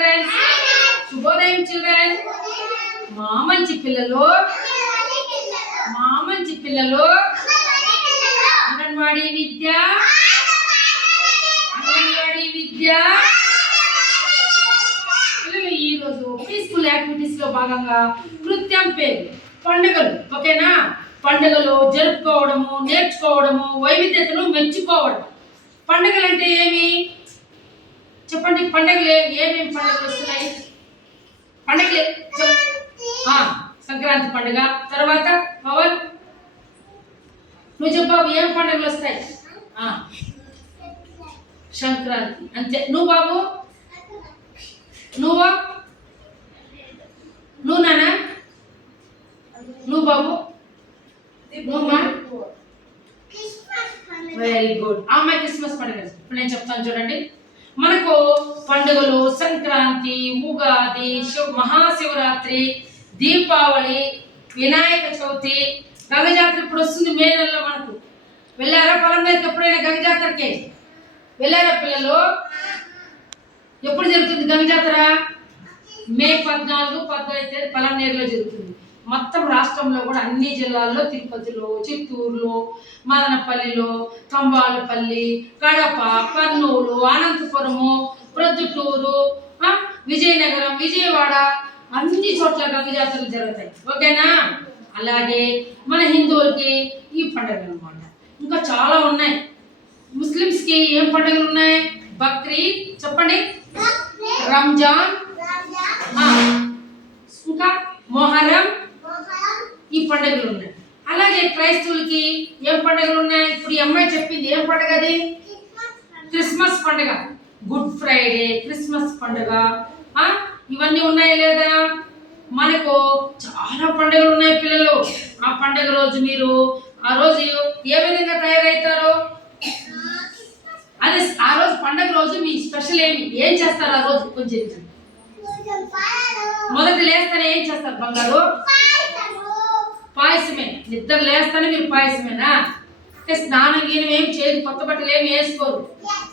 Children. శుభోదయం children. మా మంచి పిల్లలు అంగన్వాడీ విద్య పిల్లలు ఈరోజు పీస్ఫుల్ యాక్టివిటీస్ లో భాగంగా నృత్యం పేరు పండుగలు. ఓకేనా? పండుగలు జరుపుకోవడము, నేర్చుకోవడము, వైవిధ్యతను మెచ్చుకోవడం. పండుగలు అంటే ఏమి చెప్పండి? పండుగలు ఏమేమి పండుగలు వస్తున్నాయి? పండుగలు సంక్రాంతి పండుగ. తర్వాత పవన్ నువ్వు చెప్పావు, ఏం పండుగలు వస్తాయి? సంక్రాంతి. అంతే. నువ్వు బాబు? నువ్వు నానా? నువ్వు బాబు? Very good. అమ్మాయి క్రిస్మస్ పండుగ. ఇప్పుడు నేను చెప్తాను చూడండి. మనకు పండుగలు సంక్రాంతి, ఉగాది, మహాశివరాత్రి, దీపావళి, వినాయక చవితి, గంగ జాతర ఇప్పుడు వస్తుంది మే నెలలో. మనకు వెళ్ళారా పొలం మీదకి ఎప్పుడైనా? గంగ జాతరకి వెళ్ళారా పిల్లలు? ఎప్పుడు జరుగుతుంది గంగ జాతర? మే 14, 15 పలంనేరులో జరుగుతుంది. మొత్తం రాష్ట్రంలో కూడా అన్ని జిల్లాల్లో, తిరుపతిలో, చిత్తూరులో, మదనపల్లిలో, తంబాలపల్లి, కడప, కర్నూలు, అనంతపురము, ప్రొద్దుటూరు, విజయనగరం, విజయవాడ, అన్ని చోట్ల గంగ జాతరలు జరుగుతాయి. ఓకేనా? అలాగే మన హిందువులకి ఈ పండుగలు అన్నమాట. ఇంకా చాలా ఉన్నాయి. ముస్లిమ్స్ కి ఏం పండుగలు ఉన్నాయి? బక్రీద్ చెప్పండి, రంజాన్, ఇంకా మొహరం, ఈ పండుగలు ఉన్నాయి. అలాగే క్రైస్తవులకి ఏం పండుగలు ఉన్నాయి? ఇప్పుడు ఈ అమ్మాయి చెప్పింది ఏం పండుగ అది? క్రిస్మస్ పండుగ. గుడ్ ఫ్రైడే, క్రిస్మస్ పండుగ, ఇవన్నీ ఉన్నాయా లేదా? మనకు చాలా పండుగలు ఉన్నాయి పిల్లలు. ఆ పండుగ రోజు మీరు ఆ రోజు ఏ విధంగా తయారవుతారో, అదే ఆ రోజు పండుగ రోజు మీ స్పెషల్ ఏం చేస్తారు ఆ రోజు? కొంచెం మొదట లేస్తానే ఏం చేస్తారు బంగారు? పాయసమే. నిద్ర లేస్తానే మీరు పాయసమేనా? స్నానం గీనం ఏం చేయదు, కొత్త బట్టలు ఏమి వేసుకోరు.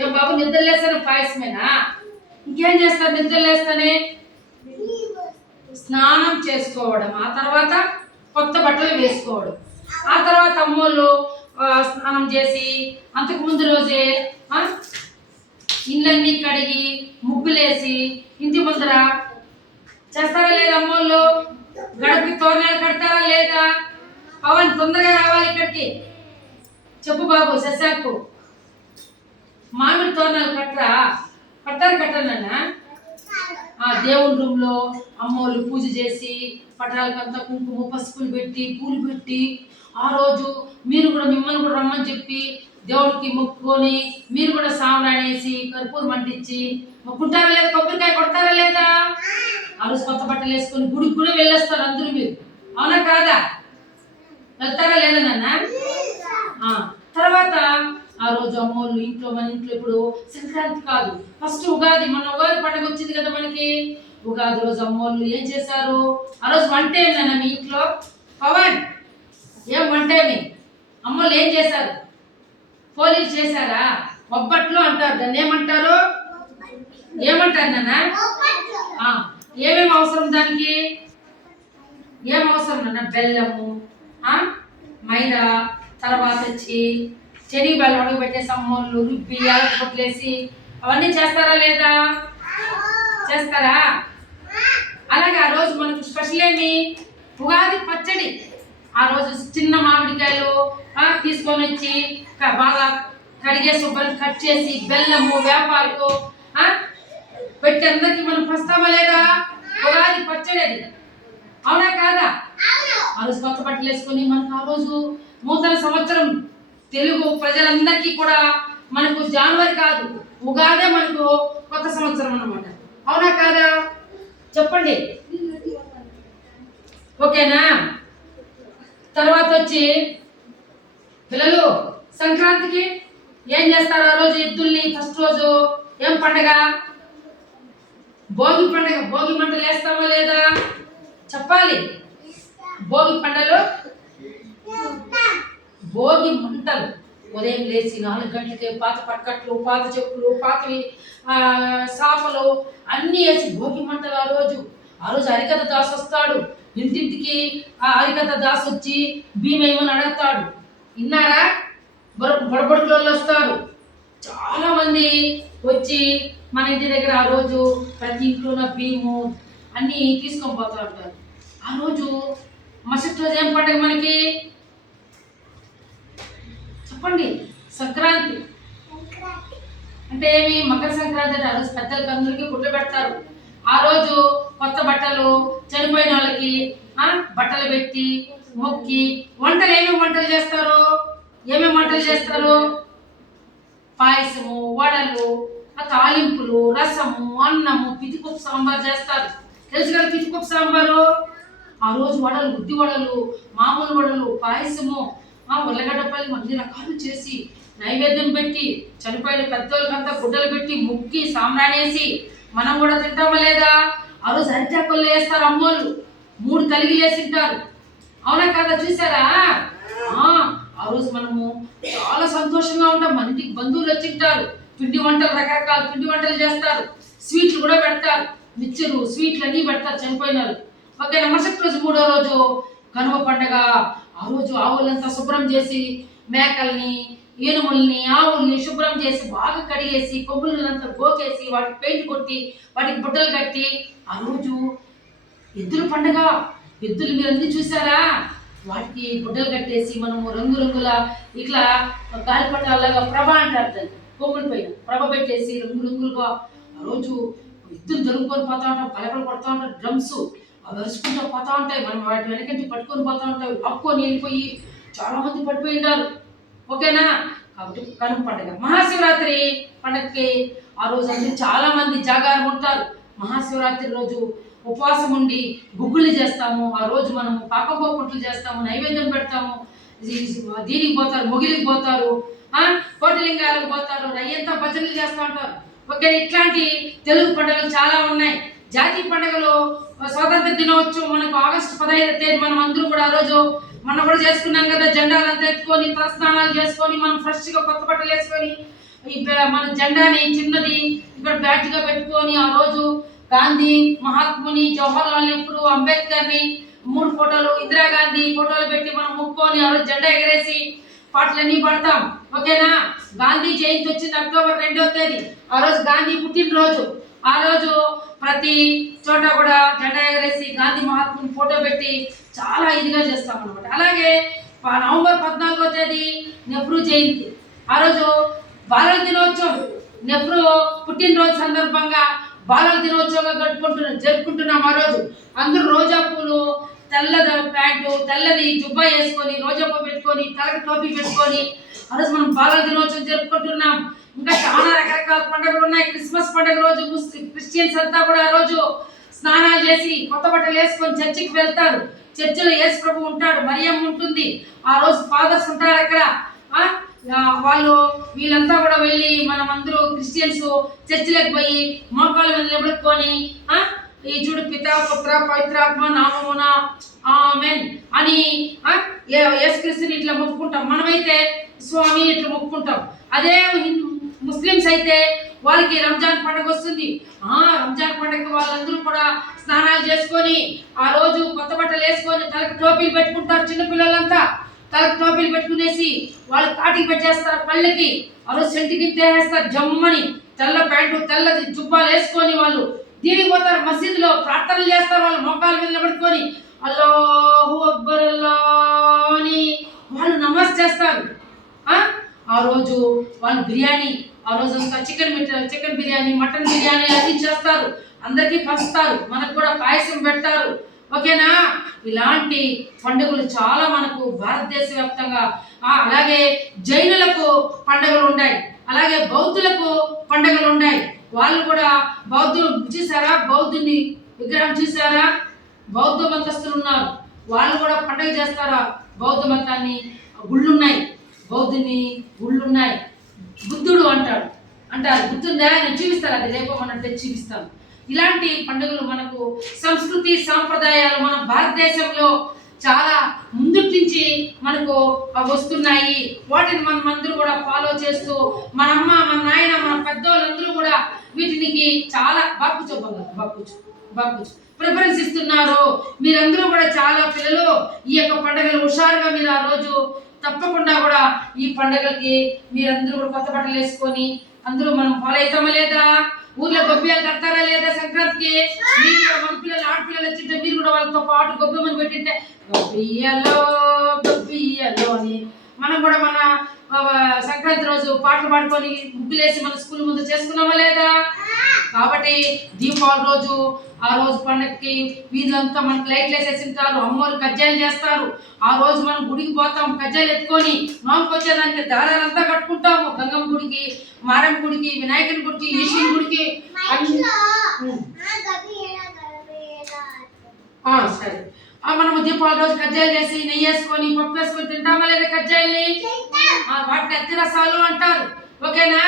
ఏం బాబు నిద్ర లేస్తానే పాయసమేనా? ఇంకేం చేస్తారు నిద్ర లేస్తానే? స్నానం చేసుకోవడం, ఆ తర్వాత కొత్త బట్టలు వేసుకోవడం, ఆ తర్వాత అమ్మోళ్ళు స్నానం చేసి అంతకు ముందు రోజే ఇళ్ళన్నీ కడిగి ముగ్గులేసి ఇంటి ముందర చేస్తారా లేదా? అమ్మోళ్ళు గడపకి తోరణాలు కడతారా లేదా? పవన్ తొందరగా రావాలి ఇక్కడికి. చెప్పు బాబు. శశాకు మామిడి తోరణాలు కట్టారన్నా? దేవుని రూమ్ లో అమ్మోళ్ళు పూజ చేసి పటాలకంతా కుంకుమ పసుపులు పెట్టి పూలు పెట్టి ఆ రోజు మీరు కూడా మిమ్మల్ని కూడా రమ్మని చెప్పి దేవుడికి మొక్కుకొని మీరు కూడా సాంబ్రాణి వేసి కర్పూరం అంటించి మొక్కుంటారా లేదా? కొబ్బరికాయ కొడతారా లేదా? ఆ రోజు కొత్త బట్టలు వేసుకొని గుడికి కూడా వెళ్ళొస్తారు అందరూ. మీరు అవునా కాదా? వెళ్తారా లేదా నాన్న? తర్వాత ఆ రోజు అమ్మోళ్ళు మన ఇంట్లో ఇప్పుడు సంక్రాంతి కాదు, ఫస్ట్ ఉగాది. మన ఉగాది పండుగ వచ్చింది కదా మనకి. ఉగాది రోజు అమ్మోళ్ళు ఏం చేశారు? ఆ రోజు వంట ఏమన్నా మీ ఇంట్లో? పవన్ ఏం వంట ఏమి? అమ్మోళ్ళు ఏం చేశారు? పోలీలు చేశారా? బొబ్బట్లు అంటారు. దాన్ని ఏమంటారు? నాన్న? ఏమేమి అవసరం దానికి? ఏం అవసరం నాన్న? బెల్లము, మైదా, తర్వాత వచ్చి చెని బెల్లం ఉడకబెట్టేసి అమ్మోళ్ళు రుబ్బి యాలకి పొట్లేసి అవన్నీ చేస్తారా లేదా? చేస్తారా? అలాగే ఆ రోజు మనకు స్పెషల్ ఏమి? ఉగాది పచ్చడి. ఆ రోజు చిన్న మామిడికాయలు తీసుకొని వచ్చి బాగా కడిగేసి శుభ్రం కట్ చేసి బెల్లము వేపాకు పెట్టి అందరికి మనం పస్తామా లేదా? ఉగాది పచ్చడి అది. అవునా కాదా? ఆ రోజు కొత్త బట్టలు వేసుకొని మనకు ఆ రోజు నూతన సంవత్సరం. తెలుగు ప్రజలందరికీ కూడా మనకు జనవరి కాదు, ఉగాదే మనకు కొత్త సంవత్సరం అన్నమాట. అవునా కాదా? చెప్పండి. ఓకేనా? తర్వాత వచ్చి పిల్లలు సంక్రాంతికి ఏం చేస్తారు? ఆ రోజు ఎద్దుల్ని ఫస్ట్ రోజు ఏం పండగ? భోగి పండగ. భోగి మంటలు వేస్తామా లేదా? చెప్పాలి. భోగి పండగలు, భోగి మంటలు ఉదయం లేచి 4 గంటలకే పాత పక్కట్లు, పాత చెప్పులు, పాతవి సాపలు అన్నీ వేసి భోగి మంటలు ఆ రోజు హరికథ దాసు వస్తాడు. ఇంటింటికి ఆ హరికథ దాసు వచ్చి భీమేమని అడుగుతాడు. విన్నారా? బొడబొడుకులు వస్తారు. చాలా మంది వచ్చి మన ఇంటి దగ్గర ఆ రోజు ప్రతి ఇంట్లో ఉన్న బియ్యము అన్నీ తీసుకొని పోతూ ఉంటారు. ఆ రోజు మరుసటి రోజు ఏం పండుగ మనకి చెప్పండి? సంక్రాంతి. అంటే ఏమి? మకర సంక్రాంతి అంటే ఆ రోజు పెద్దలకి అందరికీ గుడ్లు పెడతారు. ఆ రోజు కొత్త బట్టలు, చనిపోయిన వాళ్ళకి బట్టలు పెట్టి మొక్కి వంటలు ఏమేమి వంటలు చేస్తారు? పాయసము, వడలు, తాలింపులు, రసము, అన్నము, పితిపప్పు సాంబార్ చేస్తారు. తెలుసు కదా పితిపప్పు సాంబారు? ఆ రోజు వడలు, గుడ్డి వడలు, మామూలు వడలు, పాయసము, ఉల్లగడ్డపల్లి అన్ని రకాలు చేసి నైవేద్యం పెట్టి చనిపోయిన పెద్దోళ్ళకంతా గుడ్డలు పెట్టి ముక్కి సాంబ్రాణేసి మనం కూడా తింటామా లేదా? ఆ రోజు అరిటాకుల్లో వేస్తారు అమ్మోళ్ళు, 3 కలిగిలు వేసింటారు. అవునా కదా? చూసారా? ఆ రోజు మనము చాలా సంతోషంగా ఉంటాం. మన ఇంటికి బంధువులు వచ్చింటారు. పిండి వంటలు, రకరకాల పిండి వంటలు చేస్తారు. స్వీట్లు కూడా పెడతారు. మిక్చరు, స్వీట్లు అన్నీ పెడతారు చనిపోయిన వాళ్ళు. ఓకే. మరుసటి రోజు 3వ రోజు కనుమ పండగ. ఆ రోజు ఆవులంతా శుభ్రం చేసి మేకల్ని, ఏనుముల్ని, ఆవుల్ని శుభ్రం చేసి బాగా కడిగేసి కొమ్ములంతా గోకేసి వాటికి పెయింట్ కొట్టి వాటికి బుట్టలు కట్టి ఆ రోజు ఎద్దుల పండగ. ఎద్దులు మీరు అన్ని చూసారా? వాటికి గుడ్డలు కట్టేసి మనము రంగురంగుల ఇట్లా గాలిపటాలాగా ప్రభ అంటారు దాన్ని, కొమ్ముల పైన ప్రభ పెట్టేసి రంగురంగులుగా ఆ రోజు ఎద్దులు దొరుకుకొని పోతా ఉంటాం. పలకలు పడుతూ ఉంటాం. డ్రమ్స్ అవి అరుచుకుంటూ పోతా ఉంటాయి. మనం వాటి వెనకంటి పట్టుకొని పోతా ఉంటాయి. లాక్కొని వెళ్ళిపోయి చాలా మంది పడిపోయి ఉంటారు. ఓకేనా? కాబట్టి కనుమ పండుగ. మహాశివరాత్రి పండగకి ఆ రోజు అంటే చాలా మంది జాగారం ఉంటారు. మహాశివరాత్రి రోజు ఉపవాసం ఉండి గుగ్గులు చేస్తాము. ఆ రోజు మనము పాపపోకుంట్లు చేస్తాము, నైవేద్యం పెడతాము. దీనికి పోతారు, మొగిలికి పోతారు, కోటిలింగాలకు పోతారు, రయ్యంతా భజనలు చేస్తూ ఉంటారు. ఓకే. ఇట్లాంటి తెలుగు పండుగలు చాలా ఉన్నాయి. జాతీయ పండుగలు స్వాతంత్ర దినోత్సవం మనకు ఆగస్టు 15వ తేదీ. మనం అందరూ కూడా ఆ రోజు మనం కూడా చేసుకున్నాం కదా, జెండాలంతా ఎత్తుకొని తలస్నానాలు చేసుకొని మనం ఫ్రెష్గా కొత్త బట్టలు వేసుకొని మన జెండాని చిన్నది ఇక్కడ బ్యాట్గా పెట్టుకొని ఆ రోజు గాంధీ, మహాత్ముని, జవహర్లాల్ నెహ్రూ, అంబేద్కర్ని 3 ఫోటోలు, ఇందిరాగాంధీ ఫోటోలు పెట్టి మనం ముక్కొని ఆ రోజు జెండా ఎగరేసి పాటలన్నీ పడతాం. ఓకేనా? గాంధీ జయంతి వచ్చింది అక్టోబర్ 2వ తేదీ. ఆ రోజు గాంధీ పుట్టినరోజు. ఆ రోజు ప్రతి చోట కూడా జెండా ఎగరేసి గాంధీ మహాత్ముని ఫోటో పెట్టి చాలా ఇదిగా చేస్తాం అనమాట. అలాగే నవంబర్ 14వ తేదీ నెహ్రూ జయంతి. ఆ రోజు బాలల దినోత్సవం. నెహ్రూ పుట్టినరోజు సందర్భంగా బాలల దినోత్సవంగా జరుపుకుంటున్నాం. ఆ రోజు అందరూ రోజా పూలు, తెల్లది ప్యాంటు, తెల్లది జుబ్బా వేసుకొని, రోజా పువ్వు పెట్టుకొని, తలకు టోపీ పెట్టుకొని ఆ రోజు మనం బాలల దినోత్సవం జరుపుకుంటున్నాం. ఇంకా చాలా రకరకాల పండుగలు ఉన్నాయి. క్రిస్మస్ పండుగ రోజు క్రిస్టియన్స్ అంతా కూడా ఆ రోజు స్నానాలు చేసి కొత్త బట్టలు వేసుకొని చర్చికి వెళ్తారు. చర్చిలో యేసు ప్రభు ఉంటాడు, మరియమ్మ ఉంటుంది. ఆ రోజు ఫాదర్స్ ఉంటారు అక్కడ. వాళ్ళు వీళ్ళంతా కూడా వెళ్ళి మనం అందరూ క్రిస్టియన్స్ చర్చిలకు పోయి మోకాళ్ళ మీద నిలబడుకొని ఈ చూడు పితా, పుత్ర, పవిత్రాత్మ నామమున ఆమేన్ అని యేసుక్రీస్తుని ఇట్లా మొక్కుకుంటాం. మనమైతే స్వామి ఇట్లా మొక్కుకుంటాం. అదే ముస్లిమ్స్ అయితే వాళ్ళకి రంజాన్ పండుగ వస్తుంది. రంజాన్ పండుగ వాళ్ళందరూ కూడా స్నానాలు చేసుకొని ఆ రోజు కొత్త బట్టలు వేసుకొని తలకు టోపీలు పెట్టుకుంటారు. చిన్నపిల్లలంతా తలకు టోపీలు పెట్టుకునేసి వాళ్ళు కాటికి పెట్టేస్తారు కళ్ళకి. ఆ రోజు సెంటికి వేస్తారు జమ్మని. తెల్ల ప్యాంటు, తెల్లది జుబ్బాలు వేసుకొని వాళ్ళు దీనికి పోతారు. మసీదులో ప్రార్థనలు చేస్తారు. వాళ్ళు మోకాళ్ళ మీద నిలబడుకొని అల్లాహు అక్బర్ అల్లాహ్ అని వాళ్ళు నమాజ్ చేస్తారు. ఆ రోజు వాళ్ళు బిర్యానీ, ఆ రోజు చికెన్ బిర్యానీ, మటన్ బిర్యానీ అన్ని చేస్తారు. అందరికీ పంచుతారు. మనకు కూడా పాయసం పెడతారు. ఓకేనా? ఇలాంటి పండుగలు చాలా మనకు భారతదేశ వ్యాప్తంగా. అలాగే జైనులకు పండుగలు ఉన్నాయి. అలాగే బౌద్ధులకు పండుగలు ఉన్నాయి. వాళ్ళు కూడా బౌద్ధులు చూసారా? బౌద్ధుని విగ్రహం చూసారా? బౌద్ధ మతస్థులు ఉన్నారు. వాళ్ళు కూడా పండుగ చేస్తారా? బౌద్ధ మతాన్ని గుళ్ళున్నాయి, బౌద్ధుని గుళ్ళున్నాయి. బుద్ధుడు అంటారు. గుర్తుందా? నేను చూపిస్తాను. అది రేపు మనం చూపిస్తాను. ఇలాంటి పండుగలు మనకు సంస్కృతి సాంప్రదాయాలు మన భారతదేశంలో చాలా ముందు నుంచి మనకు వస్తున్నాయి. వాటిని మనం అందరూ కూడా ఫాలో చేస్తూ మన అమ్మ, మన నాయన, మన పెద్దవాళ్ళందరూ కూడా వీటికి చాలా బాగుచు ప్రిఫరెన్స్ ఇస్తున్నారు. మీరందరూ కూడా చాలా పిల్లలు ఈ యొక్క పండుగలు హుషారుగా మీరు ఆ రోజు తప్పకుండా కూడా ఈ పండుగలకి మీరందరూ కూడా కొత్త బట్టలు వేసుకొని అందరూ మనం ఫాలో అవుతామా లేదా? ఊర్లో గొబ్బియాలు కడతారా లేదా? సంక్రాంతికి మీరు కూడా మన పిల్లలు ఆడపిల్లలు వచ్చింటే మీరు కూడా వాళ్ళతో పాటు గొబ్బెమ్మని పెట్టింటే గొబ్బియ్యలో అని మనం కూడా మన సంక్రాంతి రోజు పాటలు పాడుకొని ముగ్గులేసి మన స్కూల్ ముందు చేసుకున్నామా లేదా? కాబట్టి దీపావళి రోజు ఆ రోజు పండగకి వీధులంతా మనకి లైట్లు వేసేసింటారు, అమ్మోళ్ళు కజ్జాయిలు చేస్తారు. ఆ రోజు మనం గుడికి పోతాం, కజ్జాయిలు ఎత్తుకొని నోముకు వచ్చేదానికి దారాలంతా కట్టుకుంటాము. గంగమ్మ గుడికి, మారమ్మ గుడికి, వినాయకుని గుడికి, ఈశ్వరుని గుడికి. సరే, మనము దీపావళి రోజు కజ్జాయిలు చేసి నెయ్యి వేసుకొని పప్పు వేసుకొని తింటామా లేదా? కజ్జాయిల్ని వాటిని అత్తి రసాలు అంటారు. ఓకేనా?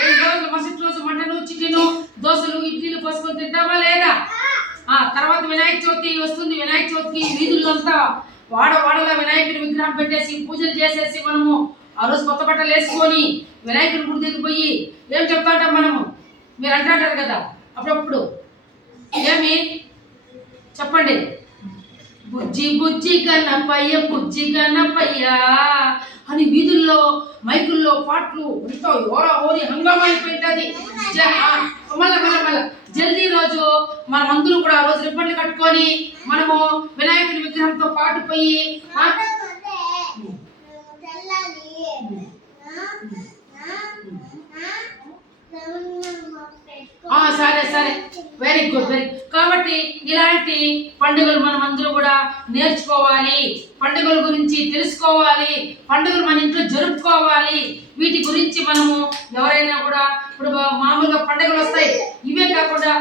2 రోజులు మరుసటి రోజు మటను, చికెను, దోశలు, ఇడ్లీలు పోసుకొని తింటామా లేదా? తర్వాత వినాయక చవితి వస్తుంది. వినాయక చవితికి వీధుల్లో అంతా వాడలో వినాయకుడి విగ్రహం పెట్టేసి పూజలు చేసేసి మనము ఆ రోజు కొత్త బట్టలు వేసుకొని వినాయకుడి గుడి దగ్గరికి పోయి ఏం చెప్తా ఉంటాం మనము? మీరు అంటారు కదా అప్పుడప్పుడు, ఏమి చెప్పండి? బుజ్జి బుజ్జి గణపయ్య అని వీధుల్లో మైకుల్లో పాటలు ఎంతో ఓరి హంగామా అయిపోయింది. మళ్ళా జల్దీ రోజు మన మందులు కూడా ఆ రోజు రిబ్బన్లు కట్టుకొని మనము వినాయకుడి విగ్రహంతో పాటు పోయి సరే వెరీ గుడ్. కాబట్టి ఇలాంటి పండుగలు మనం అందరూ కూడా నేర్చుకోవాలి, పండుగల గురించి తెలుసుకోవాలి, పండుగలు మన ఇంట్లో జరుపుకోవాలి. వీటి గురించి మనము ఎవరైనా కూడా ఇప్పుడు మామూలుగా పండుగలు వస్తాయి, ఇవే కాకుండా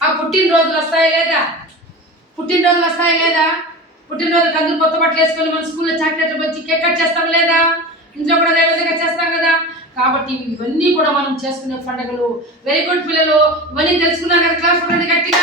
ఆ పుట్టినరోజులు వస్తాయి లేదా? పుట్టినరోజుకి అందరూ కొత్త బట్టలు వేసుకొని మన స్కూల్లో చాక్లెట్లు వచ్చి కేక్ కట్ చేస్తాం లేదా? ఇంట్లో కూడా అదే విధంగా చేస్తాం కదా. కాబట్టి ఇవన్నీ కూడా మనం చేసుకునే పండుగలు. వెరీ గుడ్ పిల్లలు, ఇవన్నీ తెలుసుకున్నారు కదా? క్లాస్ గట్టిగా